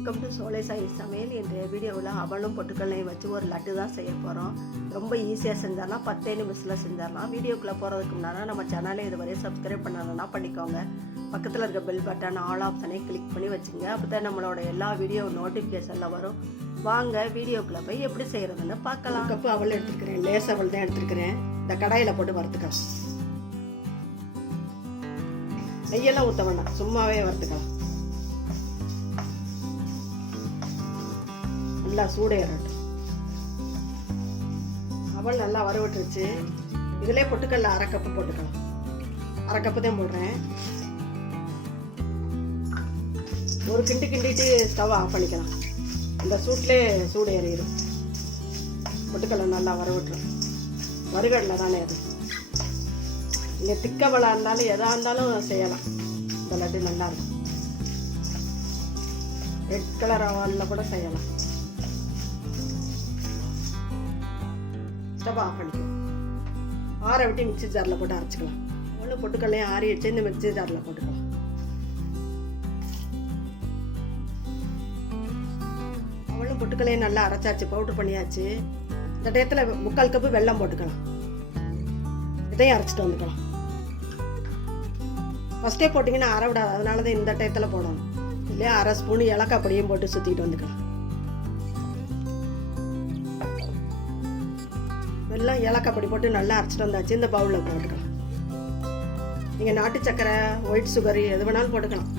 Welcome to சோலை சாய் சமையல். இன்றைய வீடியோவில் அவலும் பொட்டுக்கல்லையும் வச்சு ஒரு லட்டு தான் செய்ய போகிறோம். ரொம்ப ஈஸியாக செஞ்சிடலாம், 10 நிமிஷத்தில் செஞ்சிடலாம். வீடியோக்குள்ளே போகிறதுக்கு முன்னாடி நம்ம சேனலை இதுவரை சப்ஸ்கிரைப் பண்ணணும்னா பண்ணிக்கோங்க. பக்கத்தில் இருக்க பெல் பட்டன் ஆல் ஆப்ஷனை கிளிக் பண்ணி வச்சுங்க. அப்போ தான் நம்மளோட எல்லா வீடியோ நோட்டிஃபிகேஷனில் வரும். வாங்க வீடியோக்குள்ளே போய் எப்படி செய்கிறதுன்னு பார்க்கலாம். கப்பு அவல் எடுத்துருக்கிறேன், லேஸ் அவல் தான் எடுத்துருக்கிறேன். இந்த கடாயில் போட்டு வறுத்துக்கலாம். நெய்யெல்லாம் ஊற்ற வேண்டாம், சும்மாவே வறுத்துக்கலாம். நல்லா சூடேறட்டும். அவல் நல்லா வறுவிட்டுருச்சு. இதிலே பொட்டுக்கல்ல 1/2 கப்பு போட்டுக்கலாம். 1/2 கப்பு தான் போடுறேன். ஒரு கிண்டிட்டு ஸ்டவ் ஆஃப் பண்ணிக்கலாம். இந்த சூட்லேயே சூடு ஏறிடும். பொட்டுக்கல்ல நல்லா வறுவிட்டுரும். வறுகடலை தானே அது. நீங்கள் திக்கவலாக இருந்தாலும் எதாக இருந்தாலும் செய்யலாம். இந்த லட்டு நல்லாயிருக்கும். ரெட் கலர் அவலில் கூட செய்யலாம். ஸ்டவ் ஆஃப் பண்ணிக்கலாம். ஆற விட்டு மிக்சி ஜாரில் போட்டு அரைச்சிக்கலாம். ஒன்று பொட்டுக்கல்லையும் ஆறி வச்சு இந்த மிக்சி ஜாரில் போட்டுக்கலாம். அவளும் பொட்டுக்கல்லையும் நல்லா அரைச்சாச்சு, பவுட்ரு பண்ணியாச்சு. இந்த டயத்தில் 3/4 கப்பு வெல்லம் போட்டுக்கலாம். இதையும் அரைச்சிட்டு வந்துக்கலாம். ஃபஸ்ட்டே போட்டிங்கன்னா அரை விடாது, அதனால தான் இந்த டயத்தில் போடணும். இல்லையா 1/2 ஸ்பூன் ஏலக்காய் பொடியும் போட்டு சுற்றிட்டு வந்துக்கலாம். வெல்லம் ஏலக்காய் பொடி போட்டு நல்லா அரைச்சிட்டு வந்தாச்சு. இந்த பவுலில் போட்டுக்கலாம். நீங்கள் நாட்டு சக்கரை, ஒயிட் சுகர் எது வேணாலும் போட்டுக்கலாம்.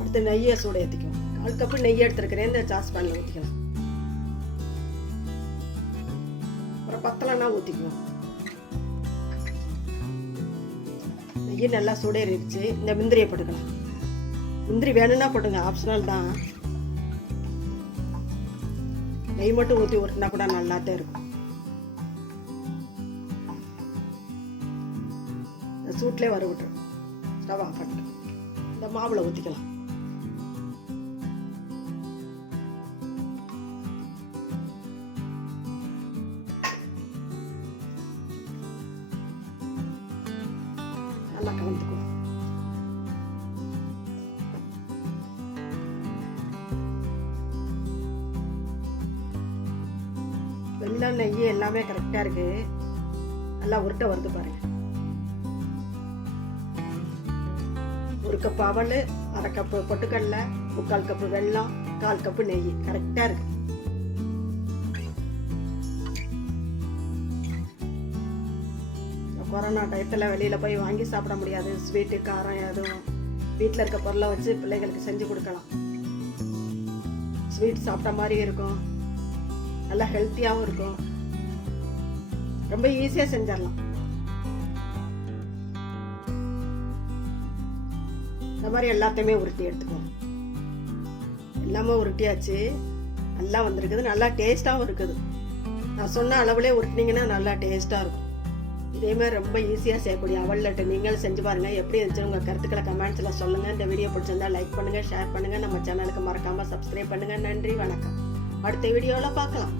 அடுத்து நெய்யை சூட ஏற்றிக்கலாம். 1/4 கப்பு நெய் எடுத்துருக்கிறேன். இந்த சாஸ்பேனில் ஊற்றிக்கலாம். அப்புறம் பத்தலைன்னா ஊற்றிக்குவோம். நெய் நல்லா சூடேறிடுச்சு. இந்த முந்திரியை போட்டுக்கலாம். முந்திரி வேணும்னா போட்டுங்க, ஆப்ஷனல் தான். நெய் மட்டும் ஊற்றி ஊற்றினா கூட நல்லா தான் இருக்கும். சூட்லேயே வறுவிட்டுரும். ஸ்டவ் ஆஃப் பண்ணிக்கலாம். இந்த மாவில் ஊற்றிக்கலாம். நல்லா கலந்துக்குவோம். வெல்லம் நெய் எல்லாமே கரெக்டாக இருக்குது. நல்லா உருட்டை வருது பாருங்க. 1 கப்பு அவல், 1/2 கப்பு பொட்டுக்கடலை, 3/4 கப்பு வெல்லம், 1/4 கப்பு நெய் கரெக்டாக இருக்கு. கொரோனா டயத்தில் வெளியில் போய் வாங்கி சாப்பிட முடியாது. ஸ்வீட்டு காரம் எதுவும் வீட்டில் இருக்க பொருளை வச்சு பிள்ளைகளுக்கு செஞ்சு கொடுக்கலாம். ஸ்வீட் சாப்பிட்ட மாதிரி இருக்கும், நல்லா ஹெல்த்தியாகவும் இருக்கும். ரொம்ப ஈஸியாக செஞ்சிடலாம். இந்த மாதிரி எல்லாத்தையுமே உருட்டி எடுத்துக்குவோம். எல்லாமே உருட்டியாச்சு. நல்லா வந்திருக்குது. நல்லா டேஸ்ட்டாகவும் இருக்குது. நான் சொன்ன அளவுலேயே உருட்டினீங்கன்னா நல்லா டேஸ்ட்டாக இருக்கும். இதேமாதிரி ரொம்ப ஈஸியாக செய்யக்கூடிய அவல் லட்டு நீங்களும் செஞ்சு பாருங்கள். எப்படி இருந்துச்சு உங்கள் கருத்துக்களை கமெண்ட்ஸில் சொல்லுங்கள். இந்த வீடியோ பிடிச்சிருந்தா லைக் பண்ணுங்கள், ஷேர் பண்ணுங்கள். நம்ம சேனலுக்கு மறக்காமல் சப்ஸ்கிரைப் பண்ணுங்கள். நன்றி, வணக்கம். அடுத்த வீடியோவில் பார்க்கலாம்.